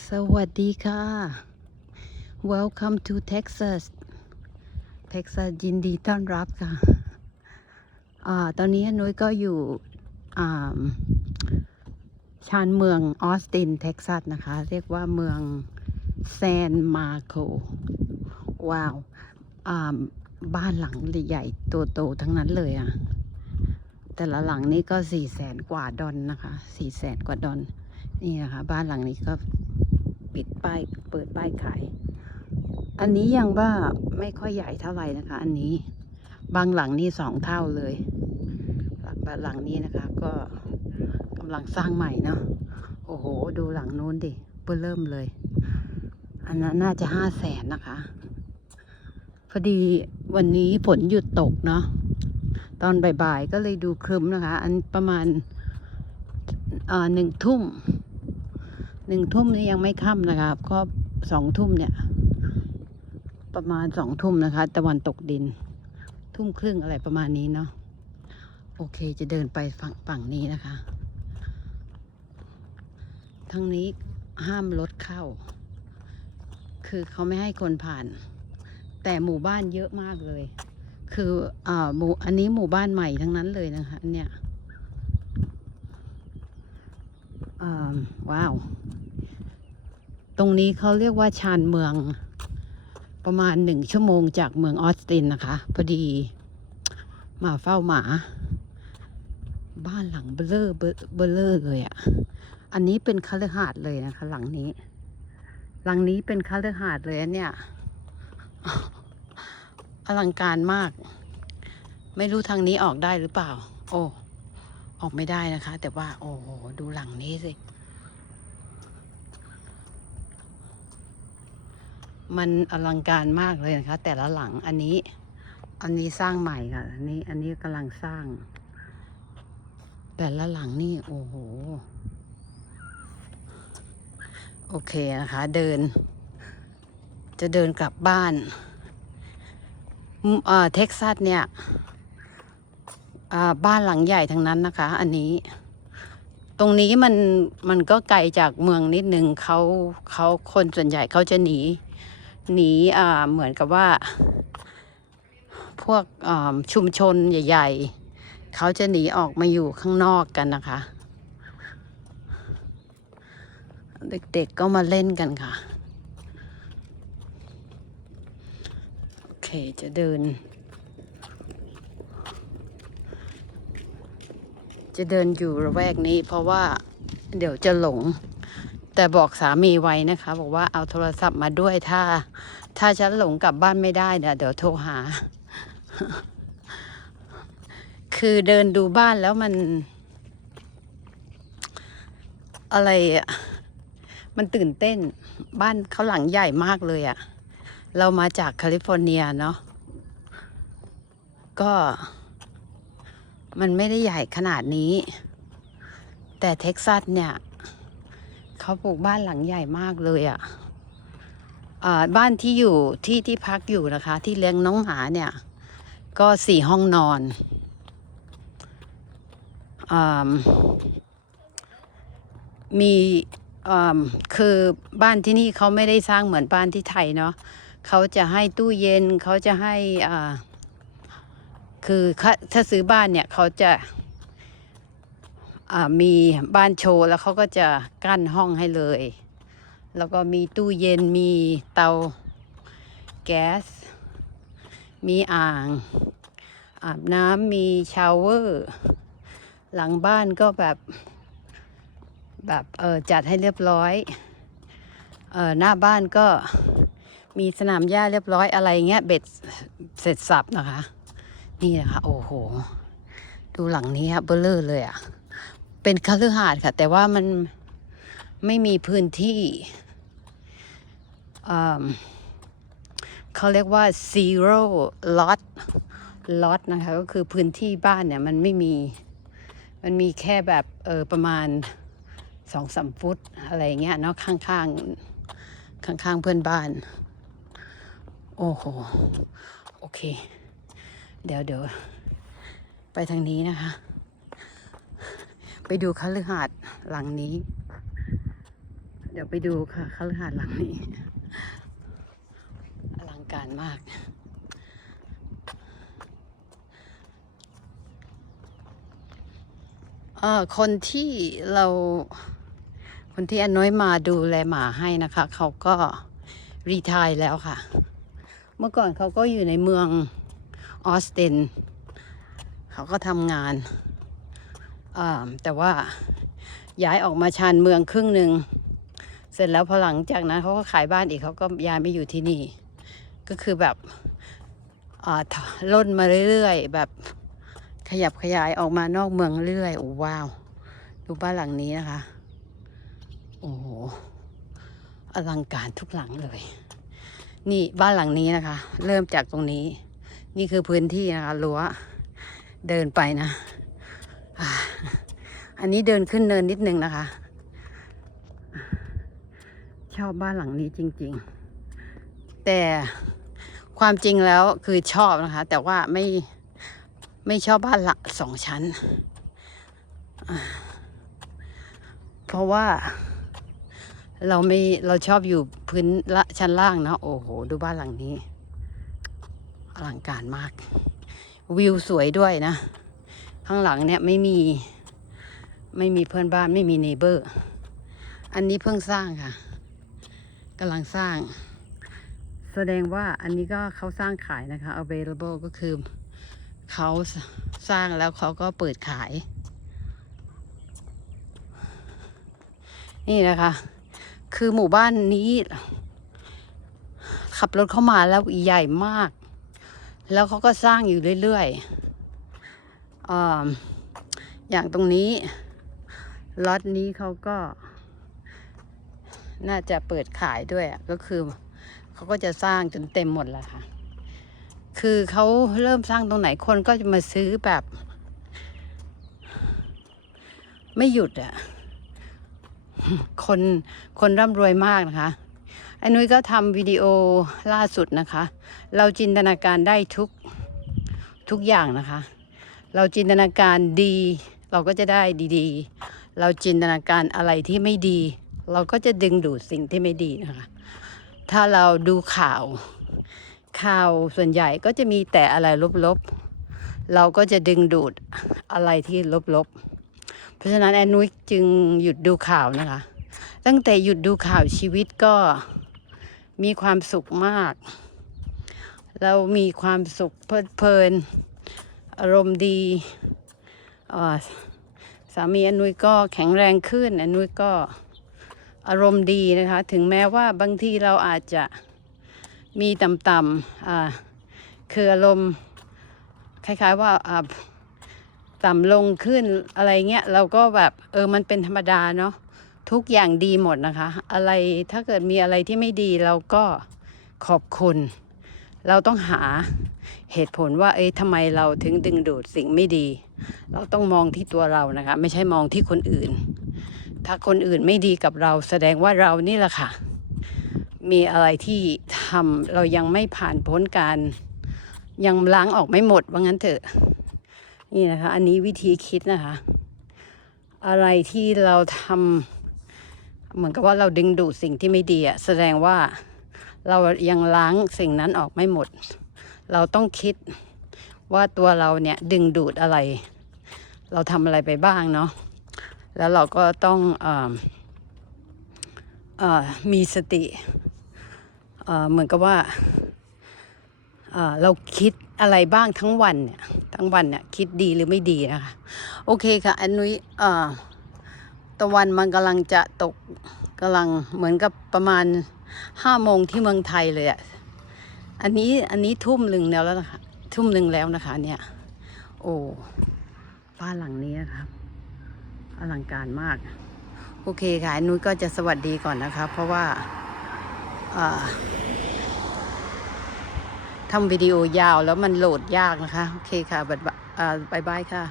สวัสดีค่ะ Welcome to Texas Texas ยินดีต้อนรับค่ะอตอนนี้นุ้ยก็อยู่ชานเมืองออสตินเท็กซัสนะคะ เรียกว่าเมืองแซนมาโกว้าวบ้านหลังใหญ่ๆโตทั้งนั้นเลยอะ่ะ แต่ละหลังนี่ก็สี่แสนกว่าดอลนะคะสี่แสนกว่าดอลนี่นะคะ บ้านหลังนี้ก็ ปิดป้ายเปิดป้ายขาย อันนี้ยังว่าไม่ค่อยใหญ่เท่าไหร่นะคะ อันนี้บางหลังนี่สองเท่าเลยหลังหลังนี้นะคะ ก็กำลังสร้างใหม่เนาะโอ้โห ดูหลังนู้นดิเพิ่เริ่มเลย อันนั้นน่าจะห้าแสนนะคะ พอดีวันนี้ฝนหยุดตกเนาะตอนบ่ายๆก็เลยดูครึ้มนะคะ อันประมาณอ่าหนึ่งทุ่ม หนึ่งทุ่มนี่ยังไม่ค่ำนะครับ ก็สองทุ่มเนี่ย ประมาณสองทุ่มนะคะ ตะวันตกดิน ทุ่มครึ่งอะไรประมาณนี้เนาะโอเคจะเดินไปฝั่งฝั่งนี้นะคะ ทั้งนี้ห้ามรถเข้า คือเขาไม่ให้คนผ่าน แต่หมู่บ้านเยอะมากเลย คืออ่าหมู่อันนี้หมู่บ้านใหม่ทั้งนั้นเลยนะคะอันเนี่ยอ่าว้าว ตรงนี้เขาเรียกว่าชานเมืองประมาณหนึ่งชั่วโมงจากเมืองออสตินนะคะ พอดีมาเฝ้าหมา บ้านหลังเบลเลอร์เบลเลอร์เลยอะ่ะ อันนี้เป็นคฤหาสน์เลยนะคะ หลังนี้ หลังนี้เป็นคฤหาสน์เลยเนี่ยอลังการมาก ไม่รู้ทางนี้ออกได้หรือเปล่า โอ้ออกไม่ได้นะคะ แต่ว่า โอ้โหดูหลังนี้สิ มันอลังการมากเลยนะคะ แต่ละหลังอันนี้ อันนี้สร้างใหม่ค่ะอันนี้อันนี้กำลังสร้าง แต่ละหลังนี่โอ้โหโอเคนะคะ เดิน จะเดินกลับบ้านเออเท็กซัสเนี่ยอ่าบ้านหลังใหญ่ทั้งนั้นนะคะ อันนี้ ตรงนี้มันมันก็ไกลจากเมืองนิดนึงเขาเขาคนส่วนใหญ่เขาจะหนี นีอ่าเหมือนกับว่า พวกชุมชนใหญ่ ๆ เขาจะหนีออกมาอยู่ข้างนอกกันนะคะ เด็กๆก็มาเล่นกันค่ะ โอเคจะเดิน จะเดินอยู่ระแวกนี้เพราะว่าเดี๋ยวจะหลง แต่บอกสามีไว้นะคะ บอกว่าเอาโทรศัพท์มาด้วยถ้า ถ้าฉันหลงกลับบ้านไม่ได้เนี่ยเดี๋ยวโทรหา คือเดินดูบ้านแล้วมัน อะไรอะมันตื่นเต้น บ้านเขาหลังใหญ่มากเลยอะเรามาจากแคลิฟอร์เนียเนาะก็ มันไม่ได้ใหญ่ขนาดนี้ แต่เท็กซัสเนี่ย เขาปลูกบ้านหลังใหญ่มากเลยอะ่ะบ้านที่อยู่ที่ที่พักอยู่นะคะ ที่เลี้ยงน้องหมาเนี่ย ก็สี่ห้องนอนอมีคือบ้านที่นี่เขาไม่ได้สร้างเหมือนบ้านที่ไทยเนาะเขาจะให้ตู้เย็นเขาจะให้คือถ้าซื้อบ้านเนี่ยเขาจะ มีบ้านโชว์แล้วเขาก็จะกั้นห้องให้เลย แล้วก็มีตู้เย็นมีเตาแก๊ส มีอ่าง อาบน้ำมีชาวเวอร์ หลังบ้านก็แบบ แบบเออจัดให้เรียบร้อยเออหน้าบ้านก็มีสนามหญ้าเรียบร้อยอะไรเงี้ยเบ็ดเสร็จสับนะคะ นี่นะคะ โอ้โห ดูหลังนี้ครับเบลเลอร์เลยอะ่ะ เป็นคฤหาสน์ค่ะ แต่ว่ามันไม่มีพื้นที่เขาเรียกว่า zero lot lot นะคะ ก็คือพื้นที่บ้านเนี่ย มันไม่มี มันมีแค่แบบเออประมาณสองสามฟุตอะไรเงี้ยเนาะข้างข้างข้างข้างๆเพื่อนบ้าน โอ้โห โอเค เดี๋ยวเดี๋ยวไปทางนี้นะคะ ไปดูคฤหาสน์หลังนี้ เดี๋ยวไปดูค่ะคฤหาสน์หลังนี้อลังการมาก เอ่อคนที่เราคนที่อนน้อยมาดูแลหมาให้นะคะ เขาก็รีทายแล้วค่ะ เมื่อก่อนเขาก็อยู่ในเมืองออสติน เขาก็ทำงาน แต่ว่าย้ายออกมาชานเมืองครึ่งหนึ่ง เสร็จแล้วพอหลังจากนั้นเขาก็ขายบ้านอีกเขาก็ย้ายมาอยู่ที่นี่ ก็คือแบบล่นมาเรื่อยๆ แบบขยับขยายออกมานอกเมืองเรื่อยโอ้ว้าว ดูบ้านหลังนี้นะคะ โอ้โหอลังการทุกหลังเลย นี่บ้านหลังนี้นะคะ เริ่มจากตรงนี้ นี่คือพื้นที่นะคะรั้วเดินไปนะ อันนี้เดินขึ้นเนินนิดนึงนะคะ ชอบบ้านหลังนี้จริง ๆ แต่ความจริงแล้วคือชอบนะคะ แต่ว่าไม่ไม่ชอบบ้านหลังสองชั้น เพราะว่าเราไม่เราชอบอยู่พื้นละชั้นล่างนะโอ้โห ดูบ้านหลังนี้อลังการมาก วิวสวยด้วยนะ ข้างหลังเนี่ยไม่มี ไม่มีเพื่อนบ้านไม่มีเนเบอร์ อันนี้เพิ่งสร้างค่ะกำลังสร้าง แสดงว่าอันนี้ก็เขาสร้างขายนะคะ available ก็คือเขาสร้างแล้วเขาก็เปิดขาย นี่นะคะ คือหมู่บ้านนี้ ขับรถเข้ามาแล้วใหญ่มาก แล้วเขาก็สร้างอยู่เรื่อยๆออย่างตรงนี้ ล็อตนี้เขาก็ น่าจะเปิดขายด้วยอะก็คือเขาก็จะสร้างจนเต็มหมดแล้วค่ะ คือเขาเริ่มสร้างตรงไหนคนก็จะมาซื้อแบบ ไม่หยุดอะ คนคนร่ำรวยมากนะคะไอ้นุ้ยก็ทำวิดีโอล่าสุดนะคะ เราจินตนาการได้ทุกทุกอย่างนะคะ เราจินตนาการดี เราก็จะได้ดี ๆ เราจินตนาการอะไรที่ไม่ดี เราก็จะดึงดูดสิ่งที่ไม่ดีนะคะ ถ้าเราดูข่าว ข่าวส่วนใหญ่ก็จะมีแต่อะไรลบๆ เราก็จะดึงดูดอะไรที่ลบๆ เพราะฉะนั้นแอนนุ้ยจึงหยุดดูข่าวนะคะ ตั้งแต่หยุดดูข่าวชีวิตก็มีความสุขมาก เรามีความสุขเพลิดเพลิน อารมณ์ดีอ่อ สามีอนุยก็แข็งแรงขึ้นอนุยก็อารมณ์ดีนะคะ ถึงแม้ว่าบางทีเราอาจจะมีต่ำๆอ่าคืออารมณ์คล้ายๆว่าอ่าต่ำลงขึ้นอะไรเงี้ยเราก็แบบเออมันเป็นธรรมดาเนาะทุกอย่างดีหมดนะคะ อะไรถ้าเกิดมีอะไรที่ไม่ดีเราก็ขอบคุณ เราต้องหาเหตุผลว่าเอ้ยทำไมเราถึงดึงดูดสิ่งไม่ดี เราต้องมองที่ตัวเรานะคะ ไม่ใช่มองที่คนอื่น ถ้าคนอื่นไม่ดีกับเราแสดงว่าเรานี่แหละค่ะ มีอะไรที่ทำเรายังไม่ผ่านพ้นการ ยังล้างออกไม่หมดว่างั้นเถอะ นี่นะคะ อันนี้วิธีคิดนะคะ อะไรที่เราทำเหมือนกับว่าเราดึงดูดสิ่งที่ไม่ดีอะแสดงว่าเรายังล้างสิ่งนั้นออกไม่หมด เราต้องคิด ว่าตัวเราเนี่ยดึงดูดอะไร เราทำอะไรไปบ้างเนาะแล้วเราก็ต้องออมีสติเหมือนกับว่าเราคิดอะไรบ้างทั้งวันเนี่ยทั้งวันเนี่ยคิดดีหรือไม่ดีนะคะโอเคค่ะอันนุ้ตะวันมันกำลังจะตกกำลังเหมือนกับประมาณห้าโมงที่เมืองไทยเลยอะ่ะอันนี้อันนี้ทุ่มหนึ่งแล้วแล้วนะคะ ทุ่มหนึ่งแล้วนะคะ เนี่ย โอ้บ้านหลังนี้นะครับอลังการมาก โอเคค่ะอันนุ้ยก็จะสวัสดีก่อนนะคะ เพราะว่าอ่าทำวิดีโอยาวแล้วมันโหลดยากนะคะ โอเคค่ะบัดบายบายค่ะ